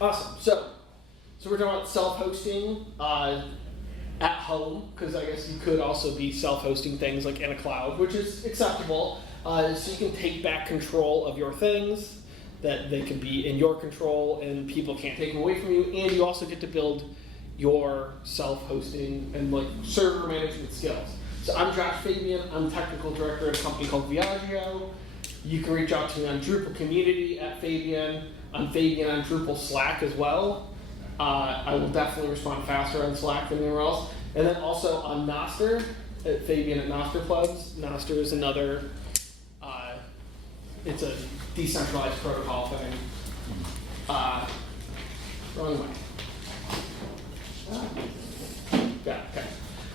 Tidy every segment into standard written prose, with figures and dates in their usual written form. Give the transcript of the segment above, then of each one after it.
Awesome. So we're talking about self-hosting at home, because I guess you could also be self-hosting things like in a cloud, which is acceptable. So you can take back control of your things, that they can be in your control and people can't take them away from you, and you also get to build your self-hosting and like server management skills. So I'm Josh Fabian. I'm technical director at a company called Viaggio. You can reach out to me on Drupal community at Fabian. I'm Fabian on Drupal Slack as well. I will definitely respond faster on Slack than anywhere else. And then also on Nostr, at Fabian at Nostr Plugs. Nostr is another, it's a decentralized protocol thing. Wrong way. Got it, okay.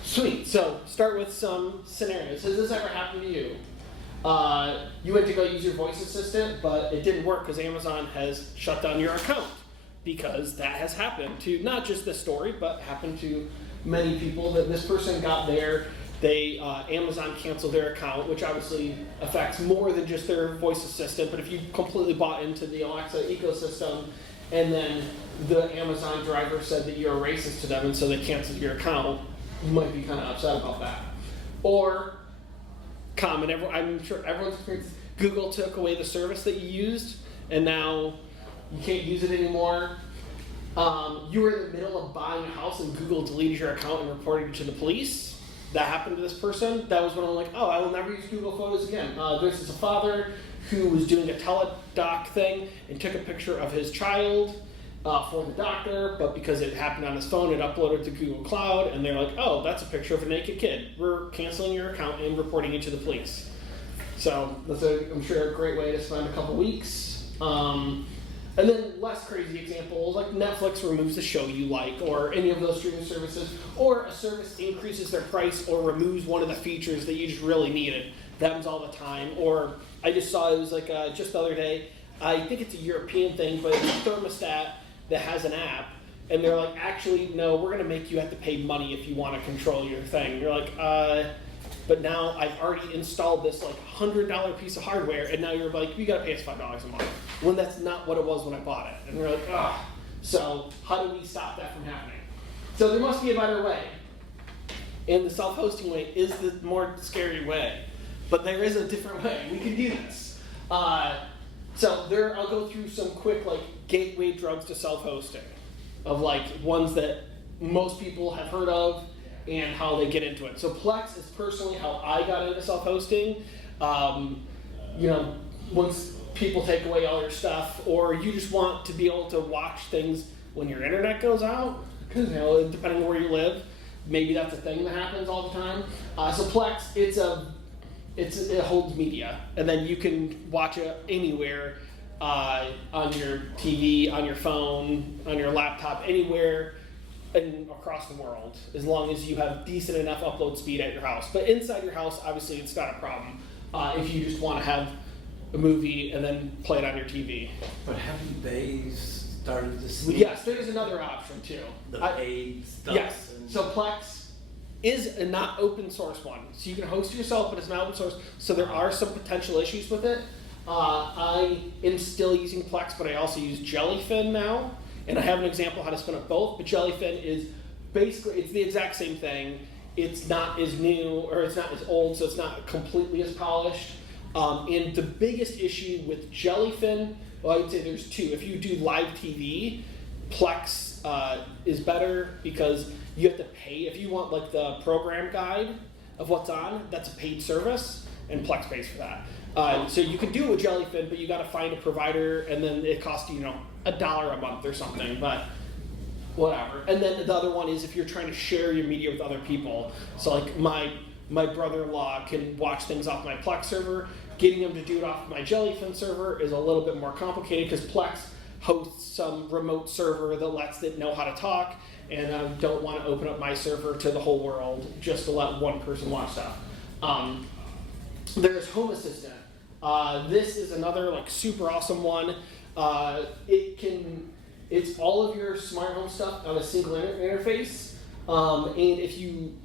Sweet, so start with some scenarios. Has this ever happened to you? You went to go use your voice assistant, but it didn't work because Amazon has shut down your account. Because that has happened to not just this story, but happened to many people. That this person got there, Amazon canceled their account, which obviously affects more than just their voice assistant. But if you completely bought into the Alexa ecosystem, and then the Amazon driver said that you're a racist to them, and so they canceled your account, you might be kind of upset about that. Or common, I'm sure everyone's experienced. Google took away the service that you used, and now you can't use it anymore. You were in the middle of buying a house and Google deleted your account and reported you to the police. That happened to this person. That was when I'm like, oh, I will never use Google Photos again. This is a father who was doing a teledoc thing and took a picture of his child for the doctor, but because it happened on his phone, it uploaded to Google Cloud, and they're like, oh, that's a picture of a naked kid. We're canceling your account and reporting you to the police. So that's, I'm sure, a great way to spend a couple weeks. And then less crazy examples, like Netflix removes a show you like, or any of those streaming services, or a service increases their price or removes one of the features that you just really needed. That happens all the time. Or I just saw, it was like just the other day, I think it's a European thing, but it's a thermostat that has an app, and they're like, actually, no, we're going to make you have to pay money if you want to control your thing. You're like, but now I've already installed this like $100 piece of hardware, and now you're like, you got to pay us $5 a month, when that's not what it was when I bought it. And we're like, ah. So how do we stop that from happening? So there must be a better way. And the self-hosting way is the more scary way, but there is a different way. We can do this. So there, I'll go through some quick like gateway drugs to self-hosting, of like ones that most people have heard of and how they get into it. So Plex is personally how I got into self-hosting. Once people take away all your stuff, or you just want to be able to watch things when your internet goes out, because depending on where you live, maybe that's a thing that happens all the time. So Plex, it holds media, and then you can watch it anywhere, on your TV, on your phone, on your laptop, anywhere and across the world, as long as you have decent enough upload speed at your house. But inside your house, obviously, it's not a problem if you just want to have a movie and then play it on your TV. But haven't they started this? Yes, there's another option too. The paid stuff. Yes. So Plex is a not open source one. So you can host it yourself, but it's not open source. So there are some potential issues with it. I am still using Plex, but I also use Jellyfin now. And I have an example how to spin up both. But Jellyfin is basically, it's the exact same thing. It's not as new, or it's not as old, so it's not completely as polished. And the biggest issue with Jellyfin, well, I would say there's two. If you do live TV, Plex is better because you have to pay. If you want like the program guide of what's on, that's a paid service, and Plex pays for that. So you can do it with Jellyfin, but you got to find a provider, and then it costs you, $1 a month or something. But whatever. And then the other one is if you're trying to share your media with other people. So like my brother-in-law can watch things off my Plex server. Getting him to do it off my Jellyfin server is a little bit more complicated because Plex hosts some remote server that lets it know how to talk, and I don't want to open up my server to the whole world just to let one person watch stuff. There's Home Assistant. This is another like super awesome one. It's all of your smart home stuff on a single interface, and if you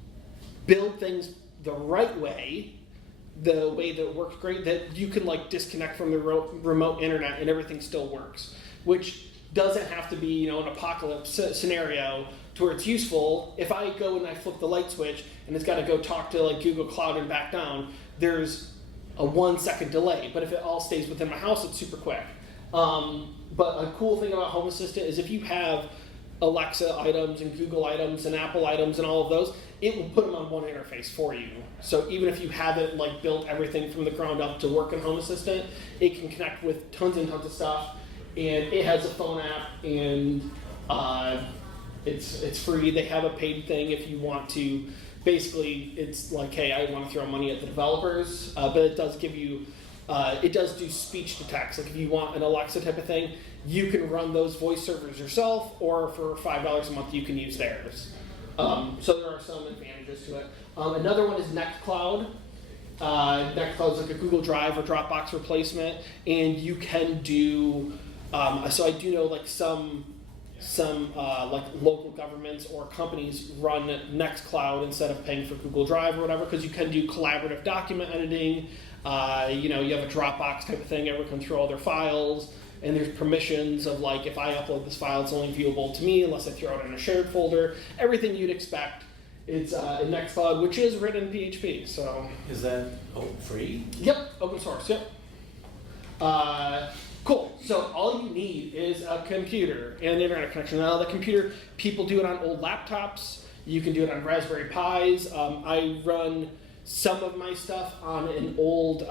build things the right way, the way that it works great, that you can like disconnect from the remote internet and everything still works. Which doesn't have to be, an apocalypse scenario to where it's useful. If I go and I flip the light switch and it's got to go talk to like Google Cloud and back down, there's a 1 second delay. But if it all stays within my house, it's super quick. But a cool thing about Home Assistant is if you have Alexa items and Google items and Apple items and all of those, it will put them on one interface for you. So even if you haven't like built everything from the ground up to work in Home Assistant, it can connect with tons and tons of stuff. And it has a phone app, and it's free. They have a paid thing if you want to. Basically, it's like, hey, I want to throw money at the developers, but it does give you, it does do speech to text. Like if you want an Alexa type of thing, you can run those voice servers yourself, or for $5 a month, you can use theirs. So there are some advantages to it. Another one is Nextcloud. Nextcloud is like a Google Drive or Dropbox replacement, and you can do. So I do know like some like local governments or companies run Nextcloud instead of paying for Google Drive or whatever, because you can do collaborative document editing. You have a Dropbox type of thing, everyone can control their files, and there's permissions of like, if I upload this file, it's only viewable to me unless I throw it in a shared folder. Everything you'd expect. It's in Nextcloud, which is written in PHP. So Is that free? Yep, open source. Yep. Cool. So all you need is a computer and an internet connection. Now the computer, people do it on old laptops. You can do it on Raspberry Pis. I run some of my stuff on an old.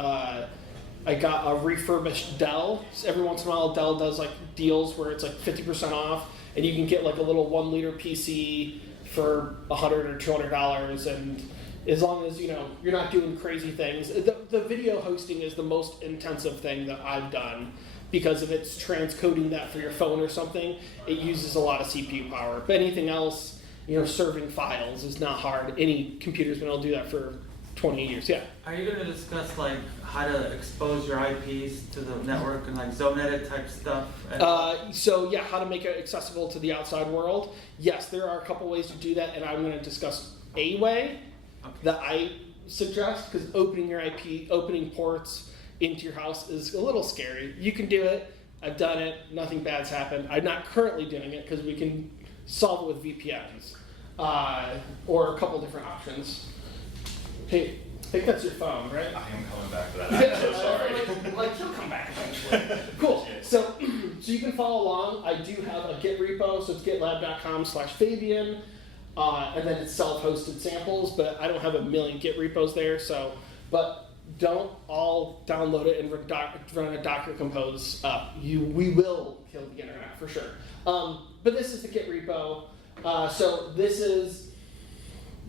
I got a refurbished Dell. So every once in a while, Dell does like deals where it's like 50% off, and you can get like a little 1 liter PC for $100 or $200, and as long as you're not doing crazy things. The video hosting is the most intensive thing that I've done, because if it's transcoding that for your phone or something, it uses a lot of CPU power. But anything else, serving files is not hard. Any computer's been able to do that for 20 years. Yeah. Are you going to discuss like how to expose your IPs to the network and like zone edit type stuff? So yeah, how to make it accessible to the outside world. Yes, there are a couple ways to do that, and I'm going to discuss a way that I suggest, because opening your IP, opening ports into your house is a little scary. You can do it. I've done it. Nothing bad's happened. I'm not currently doing it because we can solve it with VPNs or a couple different options. Hey, I think that's your phone, right? I am coming back to that. I'm so sorry. Like he'll come back eventually. Cool. So you can follow along. I do have a Git repo, so it's gitlab.com/Fabian, and then it's self-hosted samples. But I don't have a million Git repos there. But don't all download it and run a Docker compose up. We will kill the internet for sure. But this is the Git repo. So this is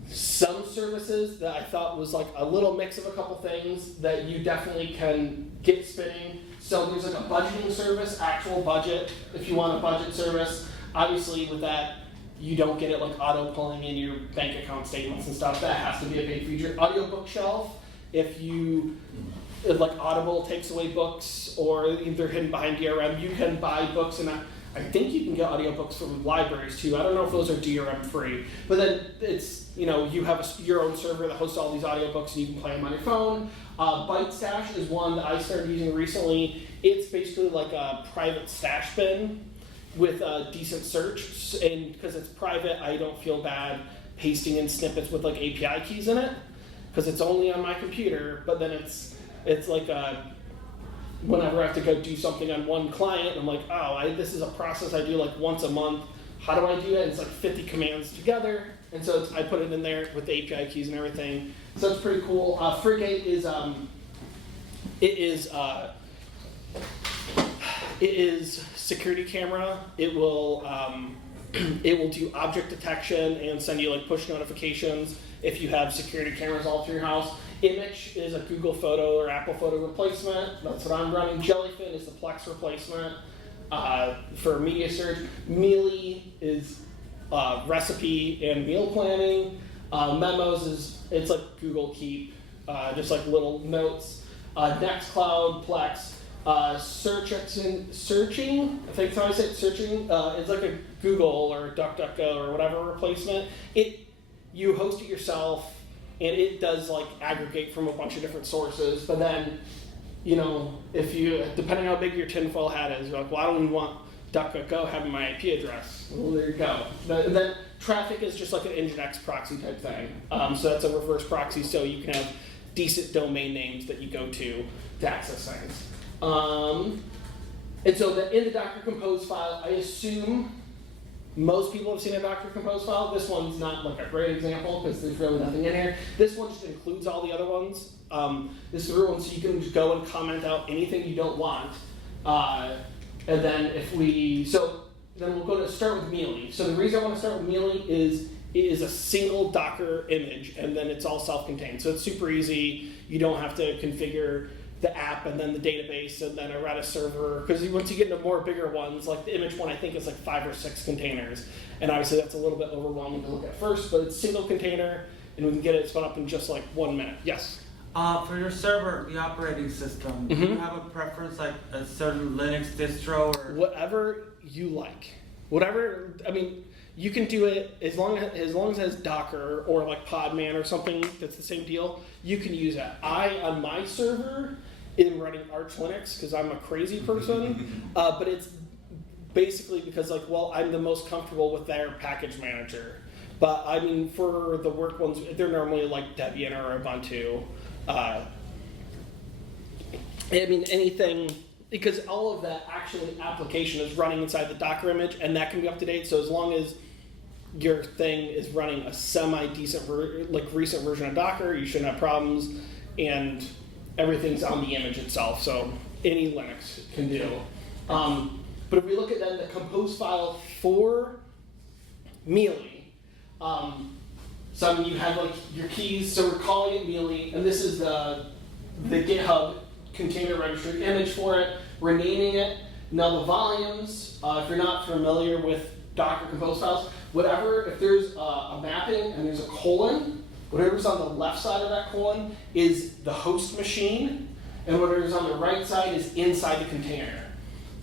some services that I thought was like a little mix of a couple things that you definitely can get spinning. So there's like a budgeting service, actual budget, if you want a budget service. Obviously with that, you don't get it like auto pulling in your bank account statements and stuff. That has to be a paid feature. Audio bookshelf, if like Audible takes away books or they're hidden behind DRM, you can buy books, and I think you can get audiobooks from libraries too. I don't know if those are DRM free, but then it's, you have your own server that hosts all these audiobooks and you can play them on your phone. Byte Stash is one that I started using recently. It's basically like a private stash bin with a decent search, and because it's private, I don't feel bad pasting in snippets with like API keys in it, because it's only on my computer, but then it's like whenever I have to go do something on one client, I'm like, this is a process I do like once a month. How do I do it? And it's like 50 commands together, and so I put it in there with the API keys and everything. So it's pretty cool. Frigate is it is security camera. It will do object detection and send you like push notifications if you have security cameras all through your house. Immich is a Google photo or Apple photo replacement. That's what I'm running. Jellyfin is the Plex replacement for media search. Mealy is recipe and meal planning. Memos it's like Google Keep, just like little notes. Nextcloud, Plex. Searching, I think that's how I say it, searching, it's like a Google or DuckDuckGo or whatever replacement. You host it yourself, and it does like aggregate from a bunch of different sources, but then, if you, depending on how big your tinfoil hat is, you're like, well, I don't even want DuckDuckGo having my IP address. Well, there you go. Then traffic is just like an Nginx proxy type thing. So that's a reverse proxy, so you can have decent domain names that you go to access things. And so in the Docker Compose file, I assume most people have seen a Docker Compose file. This one's not like a great example because there's really nothing in here. This one just includes all the other ones. This is the real one, so you can just go and comment out anything you don't want. And then then we'll go to start with Mealy. So the reason I want to start with Mealy is it is a single Docker image, and then it's all self-contained. So it's super easy. You don't have to configure the app and then the database and then a Redis server, because once you get into more bigger ones, like the Immich one, I think it's like 5 or 6 containers, and obviously that's a little bit overwhelming to look at first, but it's single container, and we can get it spun up in just like 1 minute. Yes? For your server, the operating system, do you have a preference, like a certain Linux distro or? Whatever you like. Whatever, I mean, you can do it as long as it has Docker or like Podman or something that's the same deal, you can use that. On my server, am running Arch Linux because I'm a crazy person, but it's basically because I'm the most comfortable with their package manager. But I mean, for the work ones, they're normally like Debian or Ubuntu. I mean, anything, because all of that application is running inside the Docker image, and that can be up to date. So as long as your thing is running a semi-decent, recent version of Docker, you shouldn't have problems, and everything's on the image itself, so any Linux can do. But if we look at then the compose file for Mealy, so I mean you have like your keys, so we're calling it Mealy, and this is the GitHub container registry image for it. We're naming it. Now the volumes, if you're not familiar with Docker compose files, if there's a mapping and there's a colon, whatever's on the left side of that colon is the host machine, and whatever's on the right side is inside the container.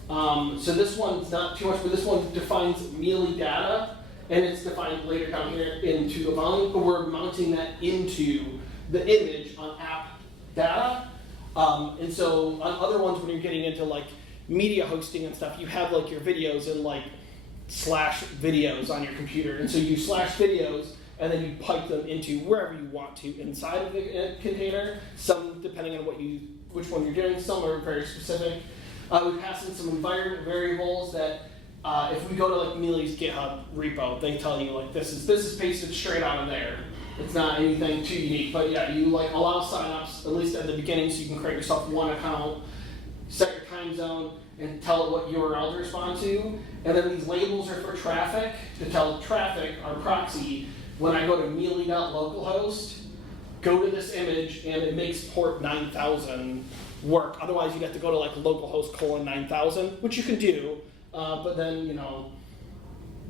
So this one's not too much, but this one defines Mealy data, and it's defined later down here into the volume, but we're mounting that into the image on app data. And so on other ones, when you're getting into like media hosting and stuff, you have like your videos and like /videos on your computer, and so you /videos and then you pipe them into wherever you want to inside of the container. Some depending on which one you're doing. Some are very specific. We pass in some environment variables that if we go to like Mealy's GitHub repo, they tell you like this is pasted straight out of there. It's not anything too unique, but yeah, you like allow signups at least at the beginning, so you can create yourself one account, set your time zone, and tell it what URL to respond to. And then these labels are for traffic, to tell traffic, our proxy, when I go to mealy.localhost, go to this image, and it makes port 9000 work. Otherwise, you'd have to go to like localhost 9000, which you can do, but then,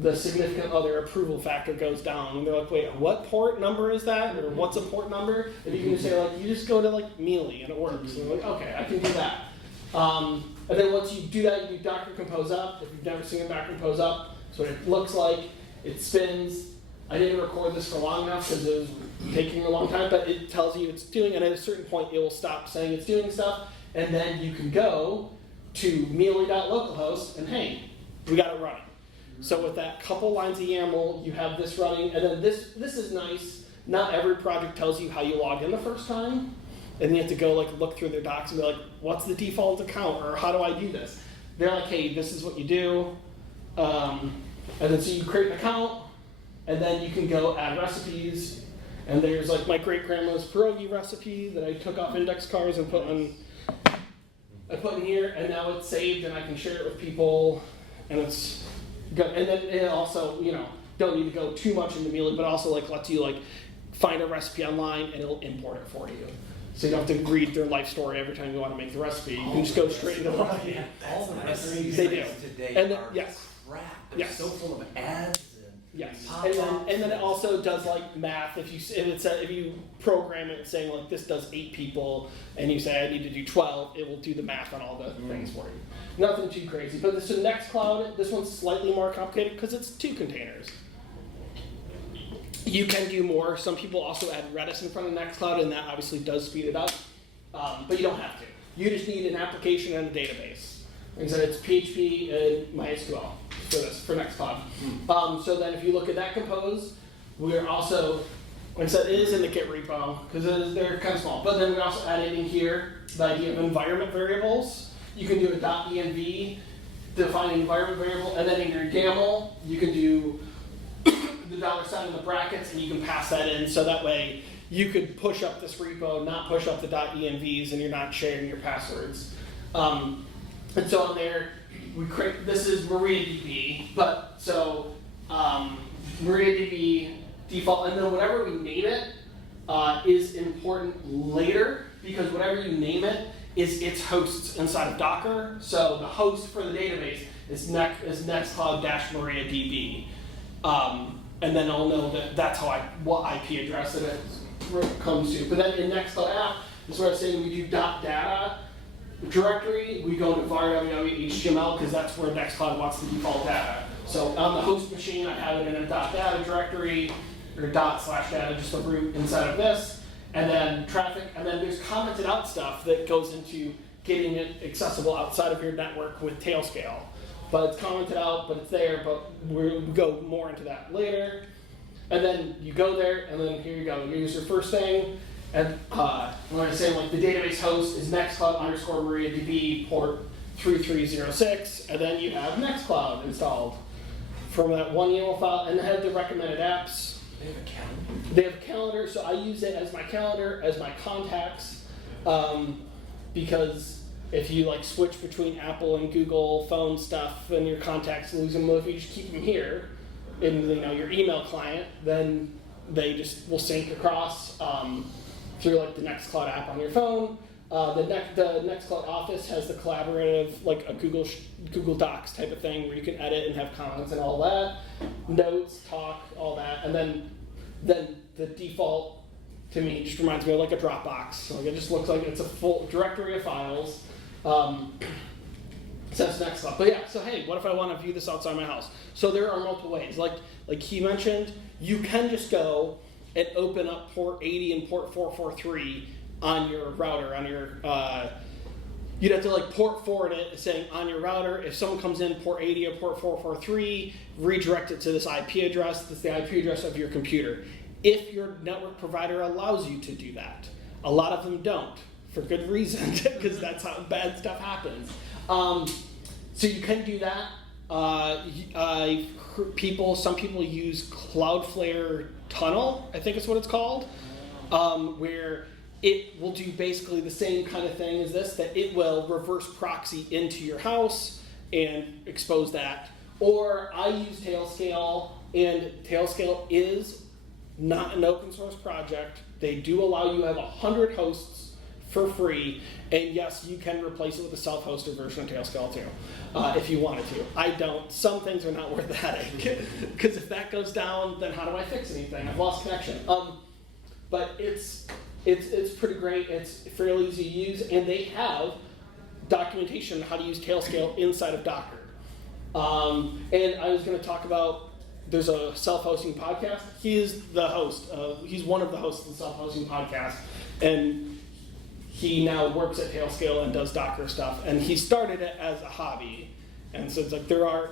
the significant other approval factor goes down. And they're like, wait, what port number is that? Or what's a port number? And you can just say, like, you just go to like Mealy, and it works. And they're like, okay, I can do that. And then once you do that, you do Docker Compose up. If you've never seen a Docker Compose up, that's what it looks like. It spins. I didn't record this for long enough because it was taking a long time, but it tells you it's doing, and at a certain point it will stop saying it's doing stuff, and then you can go to mealy.localhost, and hey, we got it running. So with that couple lines of YAML, you have this running, and then this is nice. Not every project tells you how you log in the first time, and you have to go like look through their docs and be like, what's the default account, or how do I do this? They're like, hey, this is what you do, and then so you create an account, and then you can go add recipes, and there's like my great grandma's pierogi recipe that I took off index cards and put in here, and now it's saved, and I can share it with people, and it's good. And then it also, don't need to go too much into Mealy, but also like lets you like find a recipe online and it'll import it for you. So you don't have to read their life story every time you want to make the recipe. You can just go straight into the recipe. All the recipes They do. today And then, are yes. crap. They're Yes. so full of ads. Yes, Pop-ups. and then it also does like math. If you program it saying like this does 8 people, and you say I need to do 12, it will do the math on all the things for you. Nothing too crazy. But so Nextcloud, this one's slightly more complicated because it's 2 containers. You can do more. Some people also add Redis in front of Nextcloud, and that obviously does speed it up. But you don't have to. You just need an application and a database. Like I said, it's PHP and MySQL for Nextcloud. So then if you look at that compose, we're also, like I said, it is in the Git repo because they're kind of small. But then we also added in here the idea of environment variables. You can do a .env, define an environment variable, and then in your YAML, you can do the $ in the brackets, and you can pass that in. So that way, you could push up this repo, not push up the .envs, and you're not sharing your passwords. And so on there, we create, this is MariaDB, but so MariaDB default, and then whatever we name it is important later, because whatever you name it is its hosts inside of Docker. So the host for the database is Nextcloud-MariaDB. And then I'll know that that's what IP address that it comes to. But then in Nextcloud app, is where I'm saying we do .data directory, we go to var www.html because that's where Nextcloud wants the default data. So on the host machine, I have it in a .data directory, or ./data, just a root inside of this, and then traffic, and then there's commented out stuff that goes into getting it accessible outside of your network with Tailscale. But it's commented out, but it's there, but we'll go more into that later. And then you go there, and then here you go. Here's your first thing. And when I say like the database host is Nextcloud_MariaDB port 3306, and then you have Nextcloud installed from that one YAML file, and they have the recommended apps. They have a calendar? They have a calendar, so I use it as my calendar, as my contacts, because if you like switch between Apple and Google phone stuff and your contacts lose them, well, if you just keep them here in your email client, then they just will sync across through like the Nextcloud app on your phone. The Nextcloud Office has the collaborative, like a Google Docs type of thing where you can edit and have comments and all that, notes, talk, all that, and then the default to me just reminds me of like a Dropbox. Like it just looks like it's a full directory of files. Says Nextcloud. But yeah, so hey, what if I want to view this outside my house? So there are multiple ways. Like he mentioned, you can just go and open up port 80 and port 443 on your router, on your, you'd have to like port forward it saying on your router, if someone comes in port 80 or port 443, redirect it to this IP address, that's the IP address of your computer. If your network provider allows you to do that. A lot of them don't, for good reason, because that's how bad stuff happens. So you can do that. Some people use Cloudflare Tunnel, I think is what it's called, where it will do basically the same kind of thing as this, that it will reverse proxy into your house and expose that. Or I use Tailscale, and Tailscale is not an open source project. They do allow you to have 100 hosts for free, and yes, you can replace it with a self-hosted version of Tailscale too, if you wanted to. I don't. Some things are not worth the headache, because if that goes down, then how do I fix anything? I've lost connection. But it's pretty great. It's fairly easy to use, and they have documentation on how to use Tailscale inside of Docker. And I was going to talk about, there's a self-hosting podcast. He is the host. He's one of the hosts of the self-hosting podcast, and he now works at Tailscale and does Docker stuff. And he started it as a hobby, and so it's like there are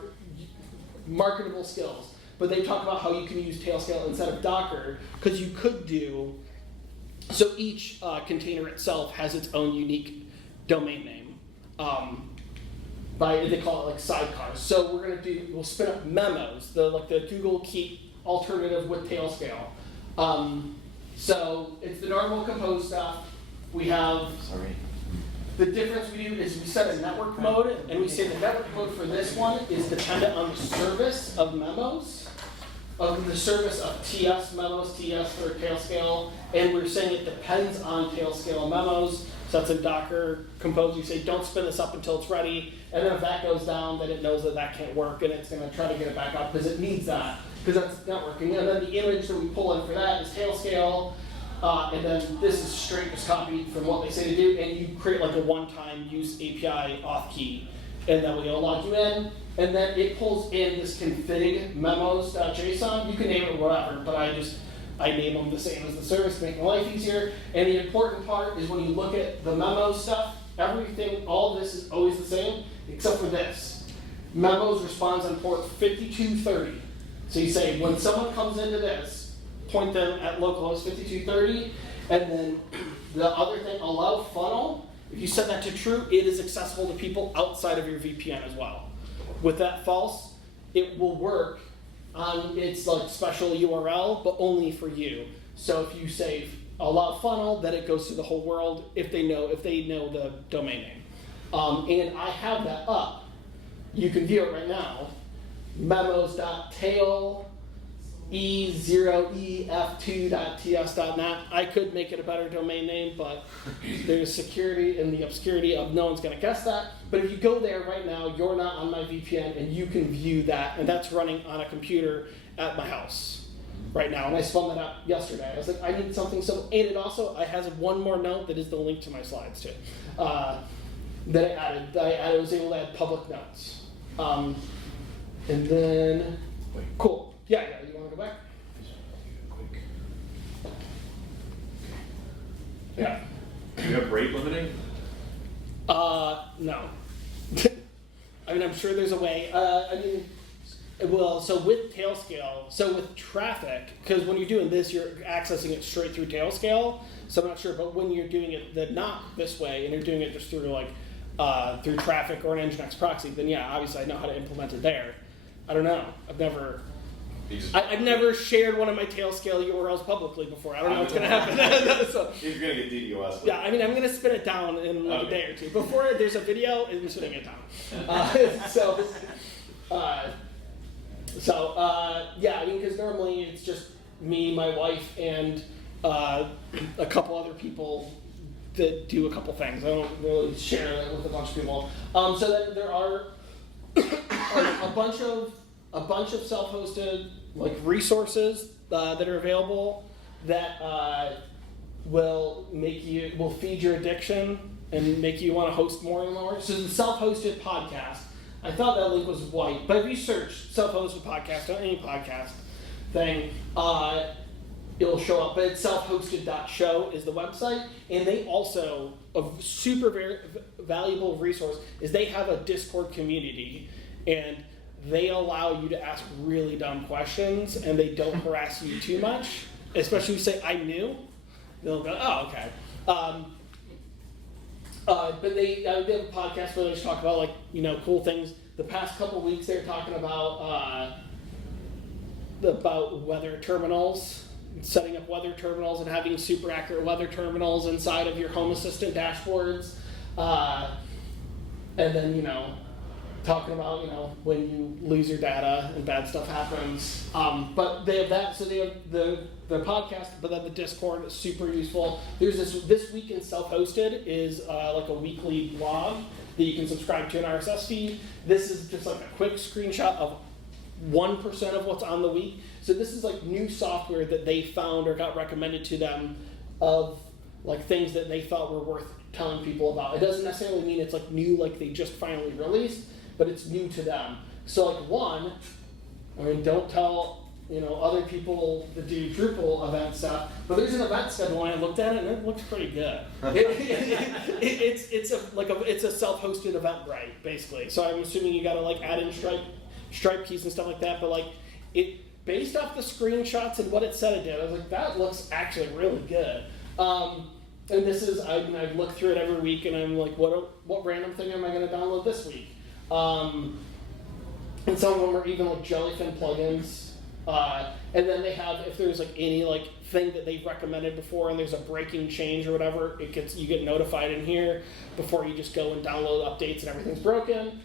marketable skills. But they talk about how you can use Tailscale instead of Docker, because you could do. So each container itself has its own unique domain name. They call it like sidecars. So we'll spin up memos, the Google Keep alternative with Tailscale. So it's the normal compose stuff. We have, the difference we do is we set a network mode, and we say the network mode for this one is dependent on the service of memos, of the service of TS memos, TS for Tailscale, and we're saying it depends on Tailscale memos. So that's in Docker Compose. You say don't spin this up until it's ready, and then if that goes down, then it knows that can't work, and it's going to try to get it back up because it needs that, because that's networking. And then the image that we pull in for that is Tailscale, and then this is straight just copied from what they say to do, and you create like a one-time use API auth key, and then it'll log you in, and then it pulls in this config memos.json. You can name it whatever, but I name them the same as the service to make my life easier. And the important part is when you look at the memo stuff, everything, all this is always the same, except for this. Memos responds on port 5230. So you say, when someone comes into this, point them at localhost 5230, and then the other thing, allow funnel. If you set that to true, it is accessible to people outside of your VPN as well. With that false, it will work on its like special URL, but only for you. So if you say allow funnel, then it goes to the whole world if they know the domain name. And I have that up. You can view it right now. Memos.tail e0ef2.ts.net. I could make it a better domain name, but there's security in the obscurity of no one's going to guess that. But if you go there right now, you're not on my VPN, and you can view that, and that's running on a computer at my house right now. And I spun that up yesterday. I was like, I need something simple. And it also has one more note that is the link to my slides too. That I was able to add public notes. And then, cool. Yeah, you want to go back? Yeah. Do you have rate limiting? No. I mean, I'm sure there's a way. So with Tailscale, so with traffic, because when you're doing this, you're accessing it straight through Tailscale. So I'm not sure, but when you're doing it not this way, and you're doing it just through through traffic or an Nginx proxy, then yeah, obviously I know how to implement it there. I don't know. I've never shared one of my Tailscale URLs publicly before. I don't know what's going to happen. So, You're going to get DDoS. yeah, I mean, I'm going to spin it down in a day or two. Before there's a video, I'm spinning it down. Yeah, I mean, because normally it's just me, my wife, and a couple other people that do a couple things. I don't really share it with a bunch of people. So then there are a bunch of self-hosted resources that are available that will feed your addiction and make you want to host more and more. So the self-hosted podcast. I thought that link was white, but if you search self-hosted podcast on any podcast thing, it'll show up. But it's selfhosted.show is the website, and they also, a super very valuable resource is they have a Discord community, and they allow you to ask really dumb questions, and they don't harass you too much. Especially if you say, I knew, they'll go, oh, okay. But they have a podcast where they just talk about cool things. The past couple weeks they were talking about weather terminals, setting up weather terminals and having super accurate weather terminals inside of your Home Assistant dashboards. And then, talking about, when you lose your data and bad stuff happens. But they have that, so they have the podcast, but then the Discord is super useful. There's this Week in Self-Hosted is a weekly blog that you can subscribe to an RSS feed. This is just a quick screenshot of 1% of what's on the week. So this is new software that they found or got recommended to them of things that they thought were worth telling people about. It doesn't necessarily mean it's new, they just finally released, but it's new to them. So don't tell other people that do Drupal event stuff, but there's an event schedule and I looked at it and it looks pretty good. It's a self-hosted Eventbrite basically. So I'm assuming you got to add in Stripe keys and stuff like that, but it based off the screenshots and what it said it did, I was like, that looks actually really good. And this is I look through it every week and I'm like, what random thing am I going to download this week? And some of them are even Jellyfin plugins. And then they have, if there's any thing that they've recommended before and there's a breaking change or whatever, you get notified in here before you just go and download updates and everything's broken.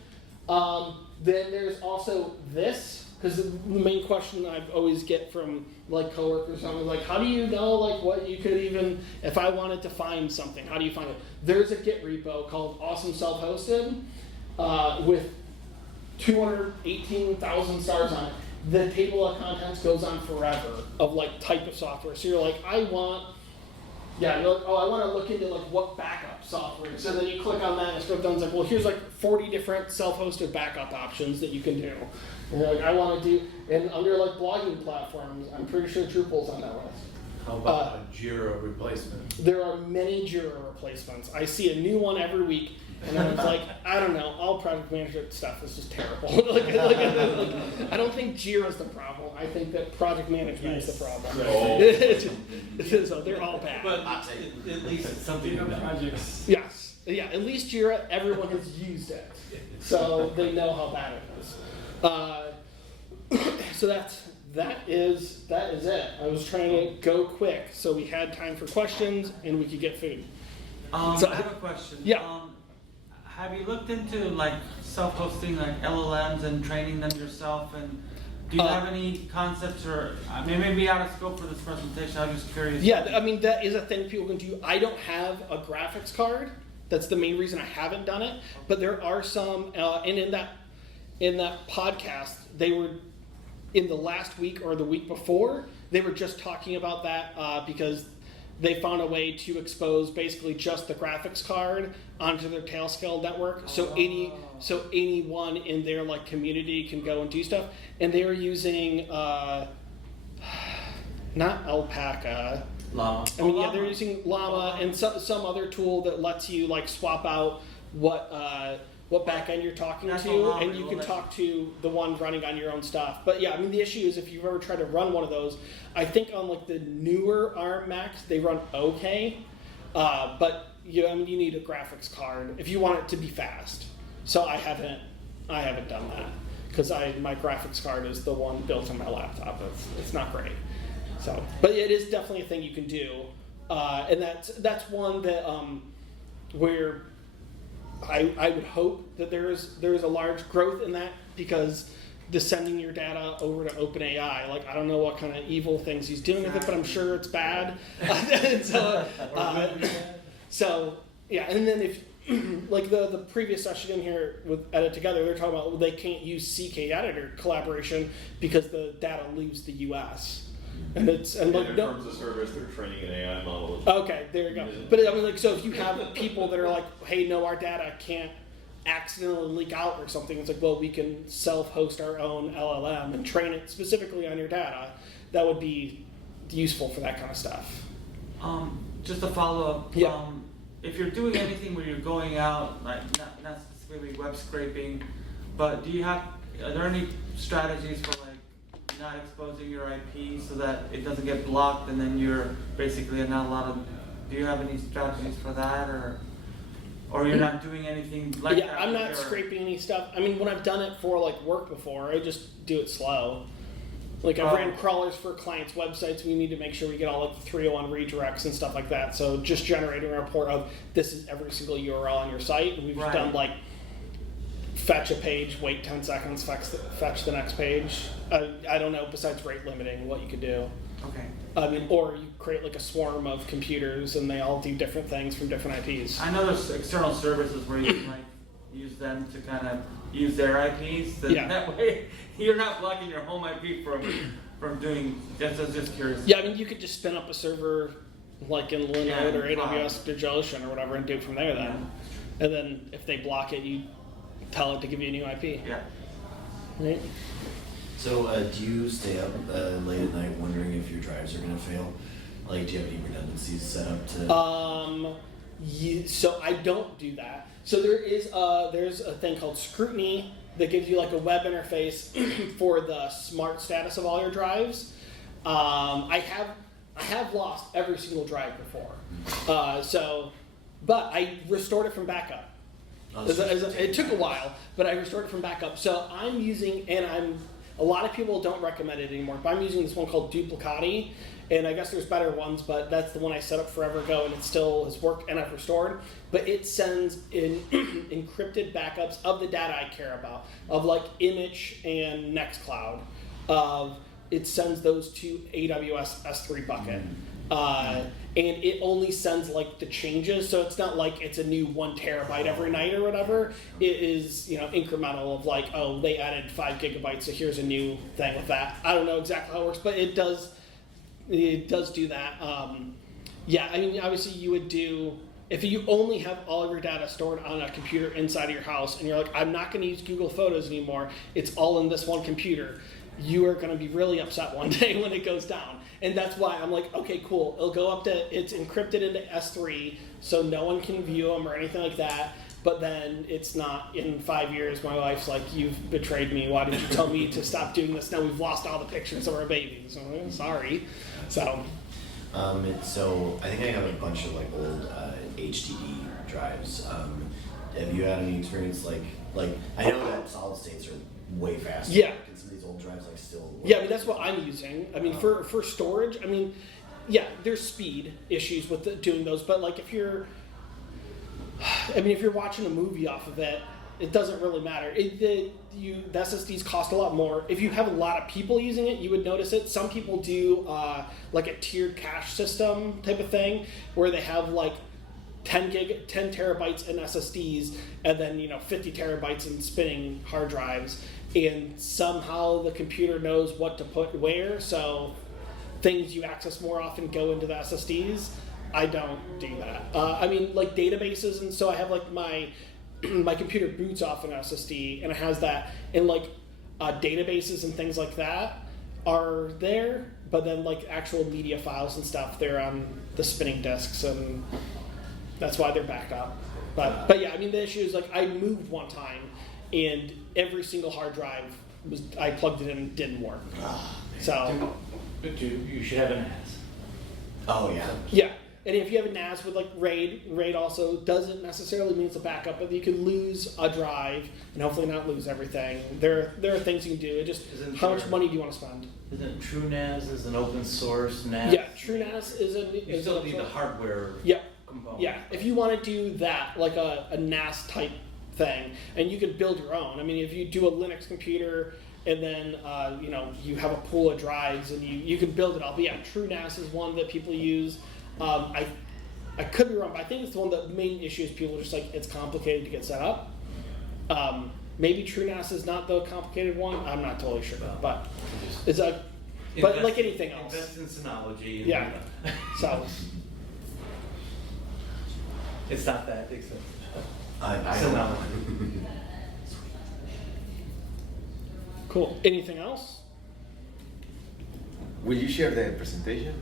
Then there's also this, because the main question I always get from coworkers, I'm how do you know what you could even, if I wanted to find something, how do you find it? There's a Git repo called Awesome Self-Hosted with 218,000 stars on it. The table of contents goes on forever of type of software. So you're I want to look into what backup software. So then you click on that and it goes down and well, here's 40 different self-hosted backup options that you can do. And you're I want to do, and under blogging platforms, I'm pretty sure Drupal's on that list. How about a Jira replacement? There are many Jira replacements. I see a new one every week, and then it's like, I don't know, all project management stuff is just terrible. I don't think Jira's the problem. I think that project management is the problem. Oh. So they're all bad. But at least it's something Jira done. projects. Yes. Yeah, at least Jira, everyone has used it. So they know how bad it is. So that is it. I was trying to go quick so we had time for questions and we could get food. So- I have a question. Yeah. Have you looked into like self-hosting like LLMs and training them yourself? And do you have any concepts or maybe out of scope for this presentation? I'm just curious. Yeah, I mean, that is a thing people can do. I don't have a graphics card. That's the main reason I haven't done it. But there are some, and in that podcast, they were, in the last week or the week before, they were just talking about that because they found a way to expose basically just the graphics card onto their Tailscale network. So anyone in their like community can go and do stuff. And they were using not Alpaca. Llama. I mean, yeah, they're using Llama and some other tool that lets you like swap out what backend you're talking That's to, Llama, and you can well, talk to the one running on your own stuff. But yeah, I mean, the issue is if you've ever tried to run one of those, I think on like the newer ARM Macs they run okay, but I mean, you need a graphics card if you want it to be fast. So I haven't done that because my graphics card is the one built on my laptop. It's not great. So, but it is definitely a thing you can do, and that's one that where I would hope that there is a large growth in that because the sending your data over to OpenAI, like I don't know what kind of evil things he's doing with it, but I'm sure it's bad. So yeah, and then if like the previous session in here with Edit Together, they're talking about they can't use CK editor collaboration because the data leaves the US. And In like no. terms of service, they're training an AI model. Okay, there you go. But I mean, like, so if you have people that are like, "Hey, no, our data can't accidentally leak out or something," it's like, well, we can self-host our own LLM and train it specifically on your data. That would be useful for that kind of stuff. Just a follow up. Yeah. If you're doing anything where you're going out, like not specifically web scraping, but are there any strategies for like not exposing your IP so that it doesn't get blocked and then you're basically not allowed to, do you have any strategies for that or you're not doing anything like that? Yeah, I'm not scraping any stuff. I mean, when I've done it for like work before, I just do it slow. Like I've ran crawlers for clients' websites. We need to make sure we get all like the 301 redirects and stuff like that. So just generating a report of this is every single URL on your site, and we've just done like fetch a page, wait 10 seconds, fetch the next page. I don't know, besides rate limiting, what you could do. Okay. I mean, or you create like a swarm of computers and they all do different things from different IPs. I know there's external services where you might use them to kind of use their IPs. Yeah. That way you're not blocking your home IP from doing, I was just curious. Yeah, I mean, you could just spin up a server like in Linode or AWS or Jellyfin or whatever and do it from there then. Yeah. And then if they block it, you tell it to give you a new IP. Yeah. Right? So do you stay up late at night wondering if your drives are going to fail? Like, do you have any redundancies set up to? So I don't do that. So there's a thing called Scrutiny that gives you like a web interface for the smart status of all your drives. I have lost every single drive before. But I restored it from backup. It took a while, but I restored it from backup. So I'm using, a lot of people don't recommend it anymore, but I'm using this one called Duplicati, and I guess there's better ones, but that's the one I set up forever ago, and it still has worked, and I've restored. But it sends in encrypted backups of the data I care about, of like Immich and Nextcloud. It sends those to AWS S3 bucket. And it only sends like the changes, so it's not like it's a new 1 terabyte every night or whatever. It is, incremental of like, oh, they added 5 gigabytes, so here's a new thing with that. I don't know exactly how it works, but it does do that. Yeah, I mean, obviously you would do, if you only have all of your data stored on a computer inside of your house, and you're like, I'm not going to use Google Photos anymore, it's all in this one computer. you are going to be really upset one day when it goes down. And that's why I'm like, okay, cool. It'll go up to, it's encrypted into S3, so no one can view them or anything like that. But then it's not in 5 years. My wife's like, you've betrayed me. Why did you tell me to stop doing this? Now we've lost all the pictures of our babies. So I'm sorry. So. So I think I have a bunch of like old HDD drives. Have you had any experience like I know that solid states are way faster. Yeah. Can some of these old drives like still? Yeah, I mean that's what I'm using. I mean for storage, I mean, yeah, there's speed issues with doing those, but like if you're watching a movie off of it, it doesn't really matter. The SSDs cost a lot more. If you have a lot of people using it, you would notice it. Some people do like a tiered cache system type of thing, where they have like 10 terabytes in SSDs, and then 50 terabytes in spinning hard drives, and somehow the computer knows what to put where. So things you access more often go into the SSDs. I don't do that. I mean, like databases, and so I have like my computer boots off an SSD, and it has that, and like databases and things like that are there, but then like actual media files and stuff, they're on the spinning disks, and that's why they're backed up. But yeah, I mean the issue is like I moved one time, and every single hard drive I plugged it in and didn't work. So You should have an NAS. Oh yeah. yeah. And if you have a NAS with like RAID also doesn't necessarily mean it's a backup, but you can lose a drive and hopefully not lose everything. There are things you can do. It just how much money do you want to spend? Isn't TrueNAS is an open source NAS? Yeah, TrueNAS is You still need the hardware component. Yeah, if you want to do that, like a NAS type thing, and you can build your own. I mean, if you do a Linux computer and then you have a pool of drives and you can build it all. But yeah, TrueNAS is one that people use. I could be wrong, but I think it's the one that the main issue is people are just like it's complicated to get set up. Maybe TrueNAS is not the complicated one. I'm not totally sure, but it's but like anything else. Invest in Synology. Yeah. So it's not that expensive. I Synology. cool. Anything else? Will you share the presentation?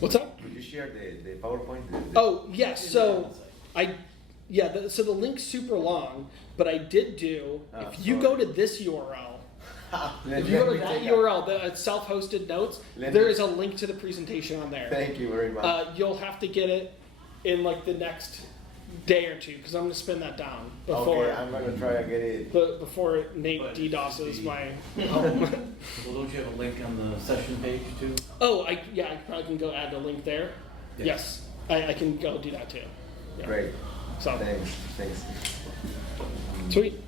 What's up? Will you share the PowerPoint? Oh yes. So so the link's super long, but I did do. If you go to this URL, if you go to that URL, the self-hosted notes, there is a link to the presentation on there. Thank you very much. You'll have to get it in like the next day or two because I'm going to spin that down before. Okay, I'm gonna try and get it. Before Nate But DDoSes my. Well, don't you have a link on the session page too? Oh, I probably can go add the link there. Yes, I can go do that too. Yeah. Great. So Thanks. sweet.